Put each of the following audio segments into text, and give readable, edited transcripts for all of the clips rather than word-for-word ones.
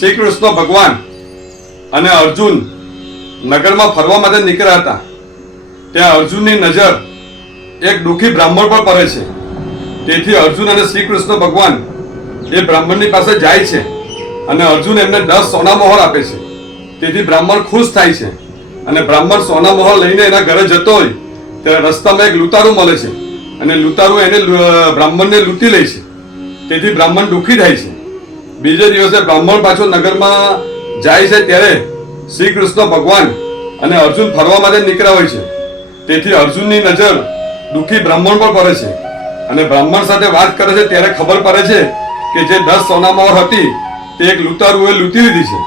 શ્રી કૃષ્ણ ભગવાન અને અર્જુન નગરમાં ફરવા માટે નીકળ્યા હતા. ત્યાં અર્જુનની નજર એક દુઃખી બ્રાહ્મણ પર પડે છે. તેથી અર્જુન અને શ્રી કૃષ્ણ ભગવાન એ બ્રાહ્મણની પાસે જાય છે અને અર્જુન એમને 10 સોના મોહર આપે છે. તેથી બ્રાહ્મણ ખુશ થાય છે અને બ્રાહ્મણ સોના મોહર લઈને એના ઘરે જતો હોય ત્યારે રસ્તામાં એક લૂંટારું મળે છે અને લૂંટારું એને બ્રાહ્મણને લૂંટી લે છે. તેથી બ્રાહ્મણ દુઃખી થાય છે. બીજે દિવસે બ્રાહ્મણ પાછો નગરમાં જાય છે ત્યારે શ્રી કૃષ્ણ ભગવાન અને અર્જુન ફરવા માટે નીકળ્યા હોય છે. તેથી અર્જુનની નજર દુઃખી બ્રાહ્મણ પર પડે છે અને બ્રાહ્મણ સાથે વાત કરે છે ત્યારે ખબર પડે છે કે જે 10 સોના મોહર હતી તે એક લૂંટારુએ લૂંટી લીધી છે.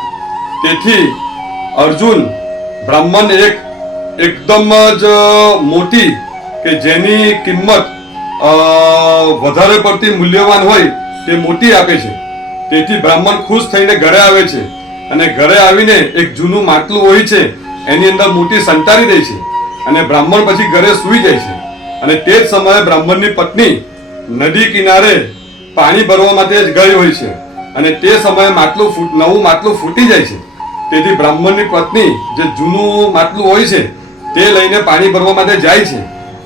તેથી અર્જુન બ્રાહ્મણ એકદમ જ મોટી કે જેની કિંમત વધારે પડતી મૂલ્યવાન હોય તે મોટી આપે છે. તેથી બ્રાહ્મણ ખુશ થઈને ઘરે આવે છે અને ઘરે આવીને એક જૂનું માટલું હોય છે એની અંદર મોટી સંતાડી દે છે અને બ્રાહ્મણ પછી ઘરે સૂઈ જાય છે. અને તે જ સમયે બ્રાહ્મણની પત્ની નદી કિનારે પાણી ભરવા માટે જ ગઈ હોય છે અને તે સમયે નવું માટલું ફૂટી જાય છે. તેથી બ્રાહ્મણની પત્ની જે જૂનું માટલું હોય છે તે લઈને પાણી ભરવા માટે જાય છે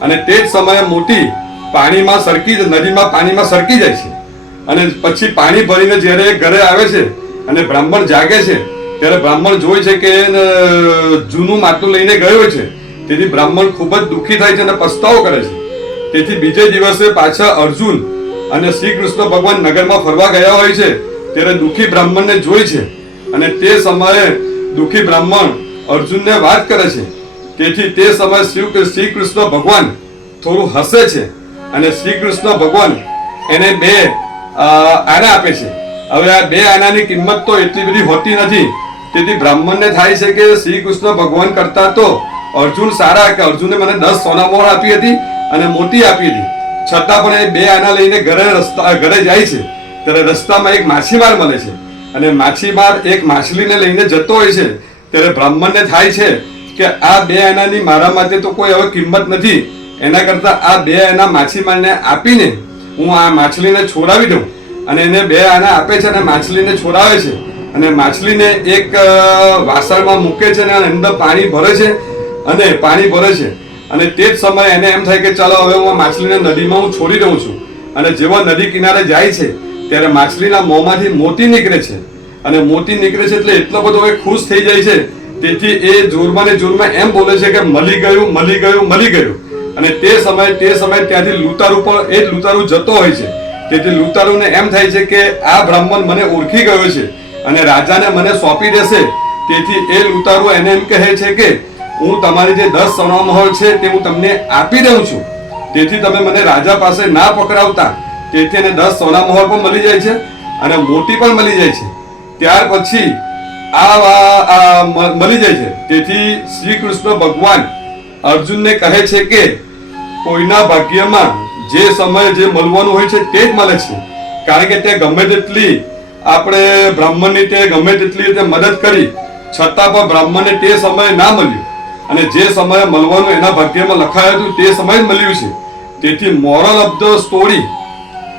અને તે જ સમયે મોટી નદીમાં પાણીમાં સરકી જાય છે. અને પછી પાણી ભરીને જ્યારે ઘરે આવે છે અને બ્રાહ્મણ જાગે છે ત્યારે બ્રાહ્મણ જોઈ છે કે જૂનું માટલું લઈને ગયો છે. તેથી બ્રાહ્મણ ખૂબ જ દુઃખી થાય છે અને પસ્તાવો કરે છે. તેથી બીજે દિવસે પાછા અર્જુન અને શ્રી કૃષ્ણ ભગવાન નગરમાં ફરવા ગયા હોય છે ત્યારે દુઃખી બ્રાહ્મણને જોઈ છે અને તે સમયે દુઃખી બ્રાહ્મણ અર્જુનને વાત કરે છે. તેથી તે સમયે શ્રી કૃષ્ણ ભગવાન થોડું હસે છે અને શ્રી કૃષ્ણ ભગવાન એને 2 આના આપે છે. હવે આ 2 આનાની કિંમત તો એટલી બધી હોતી નથી. તેથી બ્રાહ્મણને થાય છે કે શ્રી કૃષ્ણ ભગવાન કરતા તો અર્જુન સારા, કે અર્જુને મને 10 સોના મોહર આપી હતી અને મોટી આપી હતી, છતાં પણ એ 2 આના લઈને ઘરે જાય છે ત્યારે રસ્તામાં એક માછીમાર મળે છે અને માછીમાર એક માછલીને લઈને જતો હોય છે. ત્યારે બ્રાહ્મણને થાય છે કે આ 2 આનાની મારા માટે તો કોઈ હવે કિંમત નથી, એના કરતા આ 2 આના માછીમારને આપીને હું આ માછલીને છોડાવી દઉં. અને એને 2 આના આપે છે અને માછલીને છોડાવે છે અને માછલીને એક વાસણમાં મૂકે છે અને અંદર પાણી ભરે છે અને તે જ સમયે એને એમ થાય કે ચાલો હવે હું આ માછલીને નદીમાં હું છોડી દઉં છું. અને જેવો નદી કિનારે જાય છે ત્યારે માછલીના મોંમાંથી મોતી નીકળે છે અને મોતી નીકળે છે એટલે એટલો બધો એ ખુશ થઈ જાય છે. તેથી એ જોરમાં ને જોરમાં એમ બોલે છે કે મળી ગયું, મળી ગયું, મળી ગયું. અને તે સમયે ત્યાંથી લૂંટારું પણ એ જ લૂંટારું જતો હોય છે. તેથી લૂંટારુને એમ થાય છે કે આ બ્રાહ્મણ મને ઓળખી ગયો છે અને રાજાને મને સોંપી દેશે. તેથી એ લૂંટારું એને એમ કહે છે કે હું તમારી જે 10 સોના મોહર છે તે હું તમને આપી દઉં છું. તેથી તમે મને રાજા પાસે ના પકડાવતા. તેથી એને 10 સોના મોહર પણ મળી જાય છે અને મોટી પણ મળી જાય છે. ત્યાર પછી મળી જાય છે. તેથી શ્રી કૃષ્ણ ભગવાન અર્જુનને કહે છે કે કોઈના ભાગ્યમાં જે સમયે જે મળવાનું હોય છે તે જ મળે છે. કારણ કે તે ગમે તેટલી આપણે બ્રાહ્મણની તે ગમે તેટલી રીતે મદદ કરી છતાં પણ બ્રાહ્મણને તે સમયે ના મળ્યું અને જે સમયે મળવાનું એના ભાગ્યમાં લખાયું હતું તે સમયે જ મળ્યું છે. તેથી મોરલ ઓફ ધ સ્ટોરી,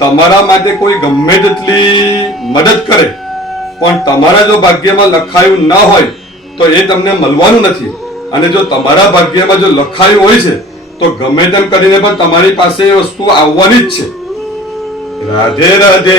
તમારા માટે કોઈ ગમે તેટલી મદદ કરે પણ તમારા જો ભાગ્યમાં લખાયું ન હોય તો એ તમને મળવાનું નથી. અને જો તમારા ભાગ્યમાં જો લખાયું હોય છે તો ગમે તેમ કરીને પણ તમારી પાસે એ વસ્તુ આવવાની જ છે. રાધે રાધે.